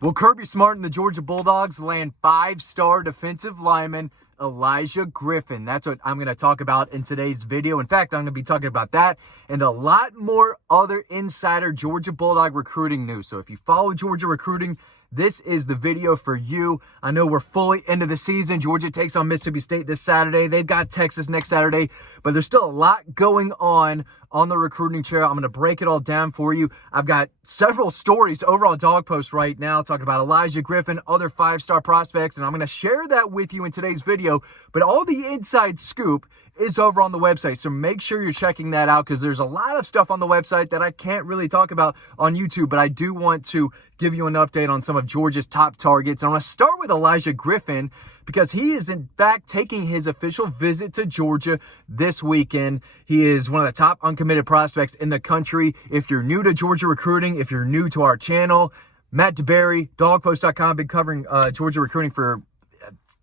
Will Kirby Smart and the Georgia Bulldogs land 5-star defensive lineman Elijah Griffin? That's what I'm going to talk about in today's video. In fact, I'm going to be talking about that and a lot more other insider Georgia Bulldog recruiting news. So if you follow Georgia recruiting, this is the video for you. I know we're fully into the season. Georgia takes on Mississippi State this Saturday. They've got Texas next Saturday, but there's still a lot going on the recruiting trail. I'm going to break it all down for you. I've got several stories over on Dawg Post right now talking about Elijah Griffin, other 5-star prospects, and I'm going to share that with you in today's video. But all the inside scoop is over on the website, so make sure you're checking that out because there's a lot of stuff on the website that I can't really talk about on YouTube, but I do want to give you an update on some of Georgia's top targets. I'm going to start with Elijah Griffin because he is in fact taking his official visit to Georgia this weekend. He is one of the top uncommitted prospects in the country. If you're new to Georgia recruiting, if you're new to our channel, Matt DeBerry, dawgpost.com, been covering Georgia recruiting for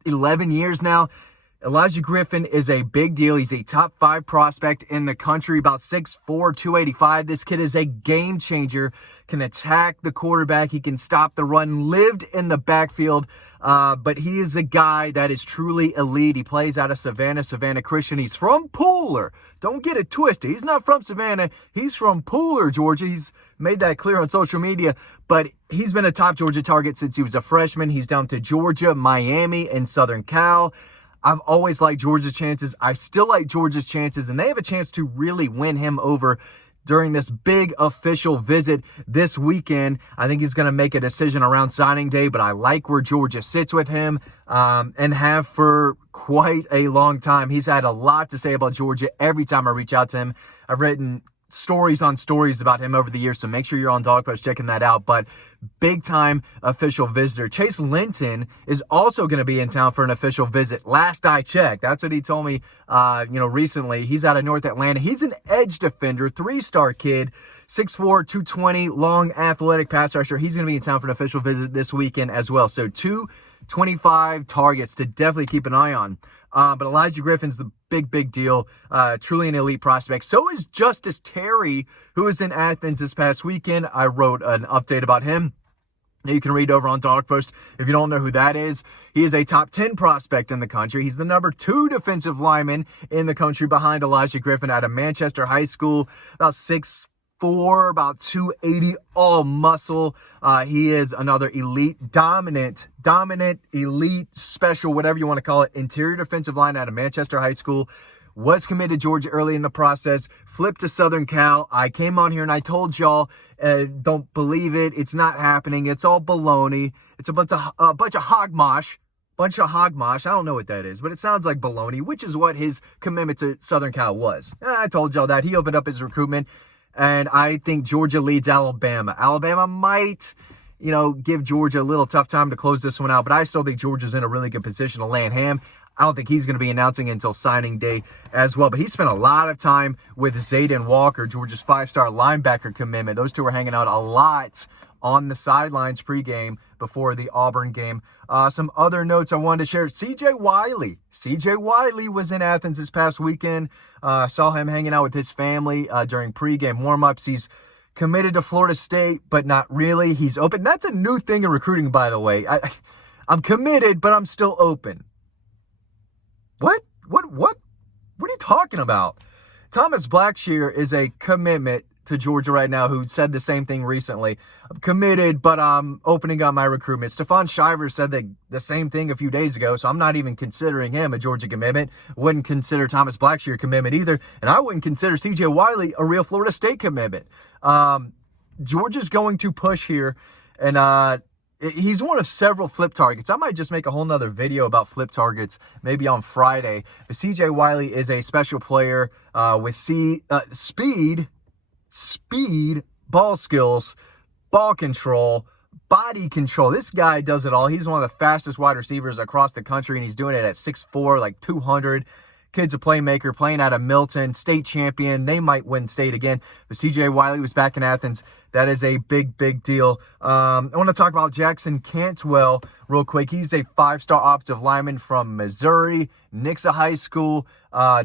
11 years now. Elijah Griffin is a big deal. He's a top 5 prospect in the country, about 6'4", 285. This kid is a game changer, can attack the quarterback. He can stop the run, lived in the backfield, but he is a guy that is truly elite. He plays out of Savannah Christian. He's from Pooler. Don't get it twisted. He's not from Savannah. He's from Pooler, Georgia. He's made that clear on social media, but he's been a top Georgia target since he was a freshman. He's down to Georgia, Miami, and Southern Cal. I've always liked Georgia's chances. I still like Georgia's chances, and they have a chance to really win him over during this big official visit this weekend. I think he's going to make a decision around signing day, but I like where Georgia sits with him and have for quite a long time. He's had a lot to say about Georgia every time I reach out to him. I've written stories on stories about him over the years, so make sure you're on Dawg Post checking that out. But big time official visitor Chase Linton is also going to be in town for an official visit. Last I checked, that's what he told me recently. He's out of North Atlanta. He's an edge defender, 3-star kid, 6'4", 220, long athletic pass rusher. He's going to be in town for an official visit this weekend as well. So 225 targets to definitely keep an eye on. But Elijah Griffin's the big deal, truly an elite prospect. So is Justice Terry, who was in Athens this past weekend. I wrote an update about him that you can read over on Dawg Post. If you don't know who that is, he is a top 10 prospect in the country. He's the number 2 defensive lineman in the country behind Elijah Griffin out of Manchester High School, about 6'4", about 280, all muscle. He is another elite, dominant, elite, special, whatever you want to call it, interior defensive line out of Manchester High School. Was committed to Georgia early in the process, flipped to Southern Cal. I came on here and I told y'all, don't believe it. It's not happening. It's all baloney. It's a bunch of hogmosh. I don't know what that is, but it sounds like baloney, which is what his commitment to Southern Cal was. I told y'all that. He opened up his recruitment. And I think Georgia leads Alabama. Alabama might, give Georgia a little tough time to close this one out, but I still think Georgia's in a really good position to land him. I don't think he's going to be announcing until signing day as well, but he spent a lot of time with Zayden Walker, Georgia's 5-star linebacker commitment. Those two were hanging out a lot on the sidelines pregame before the Auburn game. Some other notes I wanted to share. CJ Wiley was in Athens this past weekend. Saw him hanging out with his family during pregame warmups. He's committed to Florida State, but not really. He's open. That's a new thing in recruiting, by the way. I'm committed, but I'm still open. What are you talking about? Thomas Blackshear is a commitment to Georgia right now who said the same thing recently. I'm committed, but I'm opening up my recruitment. Stephon Shiver said the same thing a few days ago, so I'm not even considering him a Georgia commitment. Wouldn't consider Thomas Blackshear a commitment either, and I wouldn't consider CJ Wiley a real Florida State commitment. Georgia's going to push here, and he's one of several flip targets. I might just make a whole nother video about flip targets maybe on Friday. But CJ Wiley is a special player with speed, ball skills, ball control, body control. This guy does it all. He's one of the fastest wide receivers across the country, and he's doing it at 6'4", like 200. Kid's a playmaker, playing out of Milton, state champion. They might win state again. But CJ Wiley was back in Athens. That is a big deal. I want to talk about Jackson Cantwell real quick. He's a 5-star offensive lineman from Missouri, Nixa High School.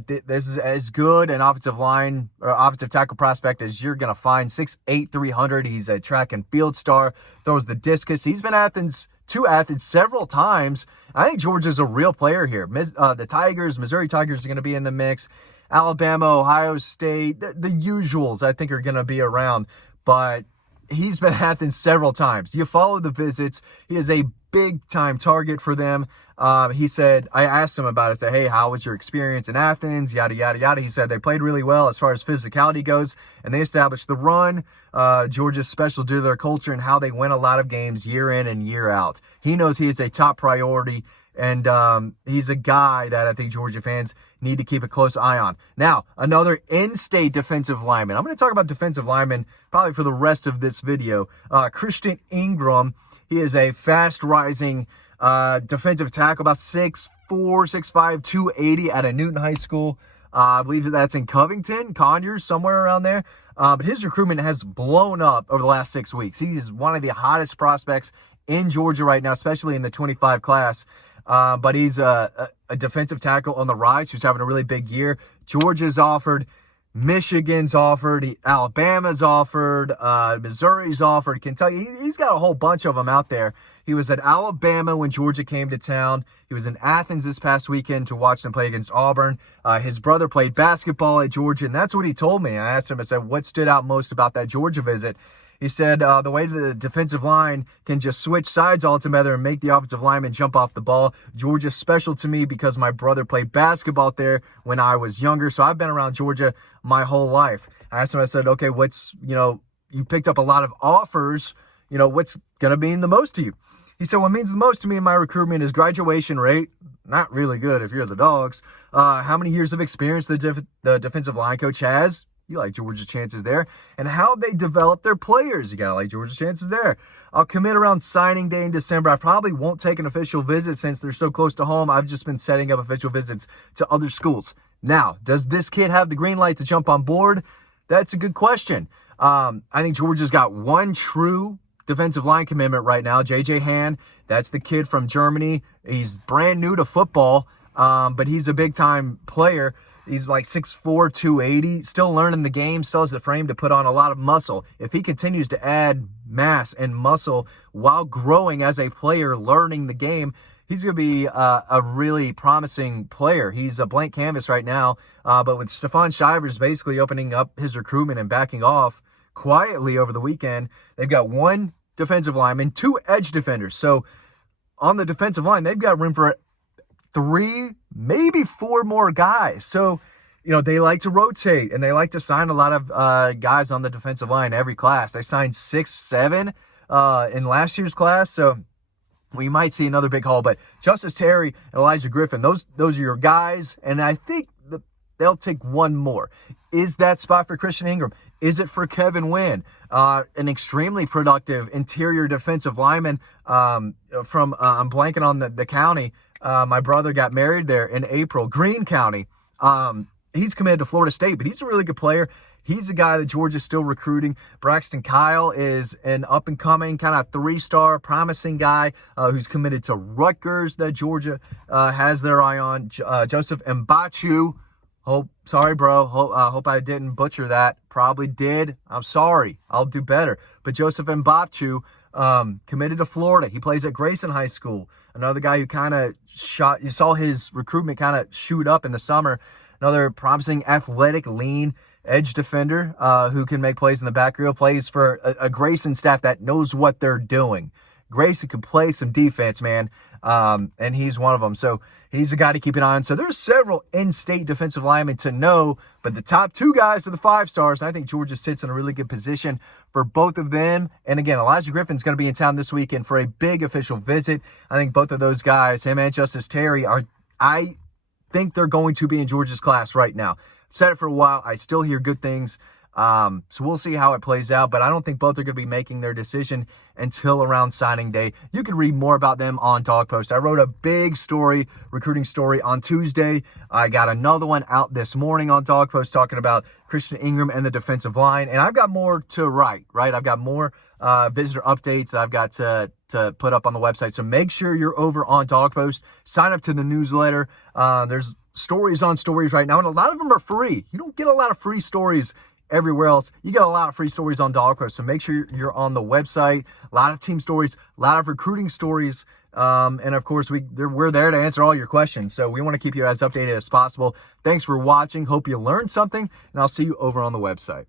This is as good an offensive line or offensive tackle prospect as you're going to find. 6'8", 300. He's a track and field star, throws the discus. He's been to Athens several times. I think Georgia's a real player here. The Tigers, Missouri Tigers are going to be in the mix. Alabama, Ohio State, the usuals I think are going to be around. But he's been at Athens several times. You follow the visits. He is a big-time target for them. He said, I asked him about it. I said, hey, how was your experience in Athens? Yada, yada, yada. He said they played really well as far as physicality goes, and they established the run. Georgia's special due to their culture and how they win a lot of games year in and year out. He knows he is a top priority, and he's a guy that I think Georgia fans need to keep a close eye on. Now, another in-state defensive lineman. I'm going to talk about defensive linemen probably for the rest of this video. Christian Ingram. He is a fast-rising defensive tackle, about 6'4", 6'5", 280 out of Newton High School. I believe that's in Covington, Conyers, somewhere around there. But his recruitment has blown up over the last 6 weeks. He's one of the hottest prospects in Georgia right now, especially in the 25 class. But he's a defensive tackle on the rise who's having a really big year. Georgia's offered. Michigan's offered, Alabama's offered, Missouri's offered, Kentucky. He's got a whole bunch of them out there. He was at Alabama when Georgia came to town. He was in Athens this past weekend to watch them play against Auburn. His brother played basketball at Georgia, and that's what he told me. I asked him, I said, what stood out most about that Georgia visit? He said the way the defensive line can just switch sides altogether and make the offensive lineman jump off the ball. Georgia's special to me because my brother played basketball there when I was younger, so I've been around Georgia my whole life. I asked him, I said, okay, you picked up a lot of offers, what's going to mean the most to you? He said, what means the most to me in my recruitment is graduation rate. Not really good if you're the Dogs. How many years of experience the defensive line coach has. You like Georgia's chances there. And how they develop their players. You got to like Georgia's chances there. I'll commit around signing day in December. I probably won't take an official visit since they're so close to home. I've just been setting up official visits to other schools. Now, does this kid have the green light to jump on board? That's a good question. I think Georgia's got one true defensive line commitment right now, J.J. Hand. That's the kid from Germany. He's brand new to football, but he's a big-time player. He's like 6'4", 280, still learning the game, still has the frame to put on a lot of muscle. If he continues to add mass and muscle while growing as a player, learning the game, he's going to be a really promising player. He's a blank canvas right now, but with Stephon Shivers basically opening up his recruitment and backing off quietly over the weekend, they've got one defensive lineman, 2 edge defenders. So on the defensive line, they've got room for 3, maybe 4 more guys. So, they like to rotate, and they like to sign a lot of guys on the defensive line every class. They signed 6, 7 in last year's class, so we might see another big haul. But Justice Terry and Elijah Griffin, those are your guys, and I think they'll take one more. Is that spot for Christian Ingram? Is it for Kevin Wynn? An extremely productive interior defensive lineman from, I'm blanking on the county. My brother got married there in April, Greene County. He's committed to Florida State, but he's a really good player. He's a guy that Georgia's still recruiting. Braxton Kyle is an up-and-coming kind of 3-star promising guy who's committed to Rutgers that Georgia has their eye on. Joseph Mbachu. Sorry, bro. Hope I didn't butcher that. Probably did. I'm sorry. I'll do better. But Joseph Mbachu committed to Florida. He plays at Grayson High School. Another guy who kind of you saw his recruitment kind of shoot up in the summer. Another promising, athletic, lean edge defender who can make plays in the backfield, plays for a Grayson staff that knows what they're doing. Grayson can play some defense, man, and he's one of them. So he's a guy to keep an eye on. So there's several in-state defensive linemen to know, but the top 2 guys are the 5 stars, and I think Georgia sits in a really good position for both of them. And again, Elijah Griffin's going to be in town this weekend for a big official visit. I think both of those guys, him and Justice Terry, I think they're going to be in Georgia's class right now. I've said it for a while. I still hear good things. So we'll see how it plays out, but I don't think both are going to be making their decision until around signing day. You can read more about them on Dawg Post. I wrote a big recruiting story on Tuesday. I got another one out this morning on Dawg Post talking about Christian Ingram and the defensive line, and I've got more to write, right? I've got more visitor updates I've got to put up on the website. So make sure you're over on Dawg Post. Sign up to the newsletter. There's stories on stories right now, and a lot of them are free. You don't get a lot of free stories everywhere else. You get a lot of free stories on Dawg, so make sure you're on the website. A lot of team stories, a lot of recruiting stories, and of course we're there to answer all your questions. So we want to keep you as updated as possible. Thanks for watching. Hope you learned something, and I'll see you over on the website.